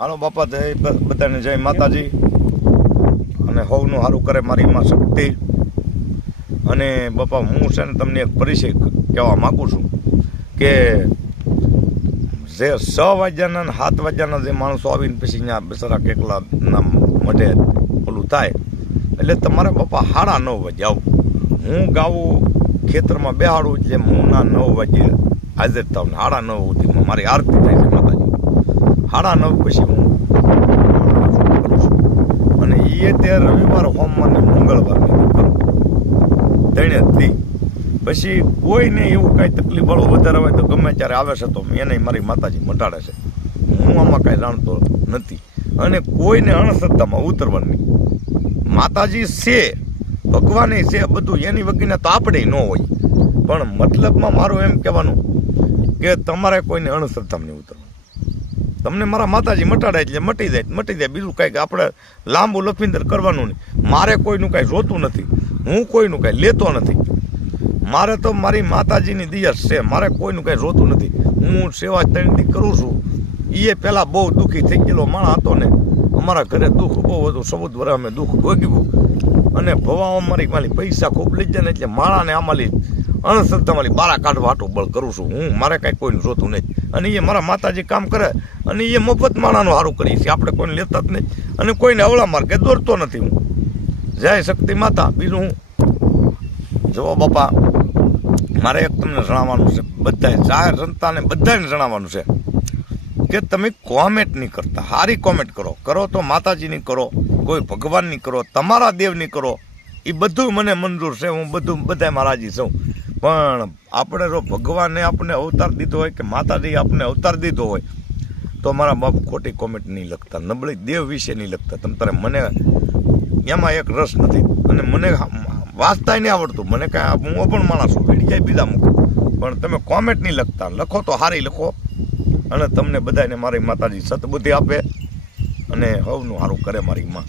હાલો બાપા, જય બધાને જય માતાજી. અને હવનું સારું કરે મારી માં શક્તિ. અને બાપા, હું છે ને તમને એક પરિચય કહેવા માગું છું કે જે છ વાગ્યાના ને સાત વાગ્યાના જે માણસો આવીને પછી અહીંયા બિચારા કેકલા નામ મઢે ઓલું થાય. એટલે તમારે બાપા સાડા નવ વાગે આવું. હું ગાવું ખેતરમાં બેહાડું એટલે હું ના નવ વાગે હાજર થાવ સાડા નવ સુધી મારી આરતી થાય. સાડા નવ પછી હું અને એ તે રવિવાર હોમ અને મંગળવાર દી પછી કોઈને એવું કાંઈ તકલીફ વાળો વધારે હોય તો ગમે ત્યારે આવે છે તો એને મારી માતાજી મટાડે છે. હું આમાં કાંઈ જાણતો નથી. અને કોઈને અણશ્રદ્ધામાં ઉતરવાની માતાજી છે, ભગવાને છે બધું, એની વગીને તો આપણે ન હોય. પણ મતલબમાં મારું એમ કહેવાનું કે તમારે કોઈને અણશ્રદ્ધામાં નહીં ઉતરવાનું. તમને મારા માતાજી મટાડાય એટલે મટી જાય મટી જાય. બીજું કાંઈક આપણે લાંબુ લખવીંદર કરવાનું નહીં. મારે કોઈનું કાંઈ જોતું નથી. હું કોઈનું કાંઈ લેતો નથી. મારે તો મારી માતાજીની દિયસ છે. મારે કોઈનું કાંઈ જોતું નથી. હું સેવા ત્રણથી કરું છું. એ પહેલાં બહુ દુઃખી થઈ ગયેલો માણસ હતો ને, અમારા ઘરે દુઃખ બહુ હતું. સબૂત વરે અમે દુઃખ ભોગ્યું. અને ભવામાં મારી મારી પૈસા ખૂબ લઈ જાય ને એટલે માળાને આમાલી અણશ્રદ્ધામાલી બારા કાઢવા હાટું બળ કરું છું. હું, મારે કાંઈ કોઈનું જોતું નહીં. અને એ મારા માતાજી કામ કરે અને એ મફત માણાનું સારું કરીએ છીએ આપણે કોઈને લેતા જ નહીં. અને કોઈને અવળા માર્ગે દોરતો નથી હું. જય શક્તિ માતા. બીજું હું? જુઓ બાપા, મારે એક તમને જણાવવાનું છે. બધાય જાહેર જનતાને બધાને જણાવવાનું છે કે તમે કોમેન્ટ નહીં કરતા. સારી કોમેન્ટ કરો. કરો તો માતાજીની કરો, કોઈ ભગવાનની કરો, તમારા દેવની કરો. એ બધું મને મંજૂર છે. હું બધું બધામાં રાજી છું. પણ આપણે જો ભગવાને આપણને અવતાર દીધો હોય કે માતાજી આપણને અવતાર દીધો હોય, તો મારા બાપ ખોટી કોમેન્ટ નહીં લખતા, નબળી દેવ વિશે નહીં લખતા. તમ તારે મને એમાં એક રસ નથી. અને મને વાંચતાય નહીં આવડતું. મને કાંઈ હું પણ માણસ છું વેડી જાય બીજા મૂકું પણ તમે કોમેન્ટ નહીં લખતા. લખો તો હારી લખો. અને તમને બધાને મારી માતાજી સતબુદ્ધિ આપે. અને હવનું સારું કરે મારી માં.